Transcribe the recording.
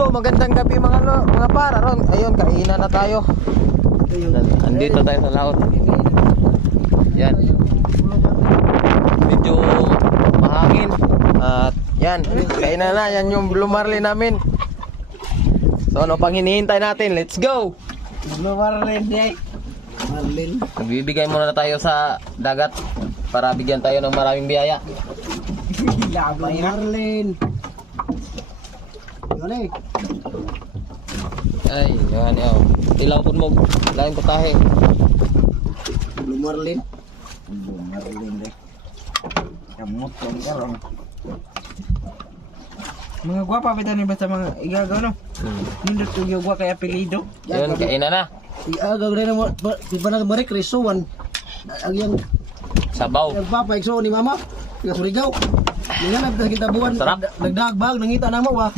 So magandang gabi mga para ron. Ayun, kainan na tayo. Andito tayo sa laot. Yan. Medyo mahangin. At yan, kainan na. Yan yung Blue Marlin namin. So ano pang hinihintay natin? Let's go! Blue Marlin, Marlin. Nagbibigay muna na tayo sa dagat para bigyan tayo ng maraming biyaya. Blue Marlin. Yun eh. Ay, yan yaw. Tilaw po mo. Lain ko tahe. Blue Marlin. Blue Marlin deh. Kamot yung karong. Mga gwapa pa tayo basta mga igagaw no? Nindot yung gwa kay apelido. Yun, kainan na. Igagaw rin mo. Di ba na marik resuwan? Ang yung Sabaw. nagpapaikso ni mama. Kasurigaw. Ngayon kita buwan. Sarap. Nagdagbag. Nangita na mo ba?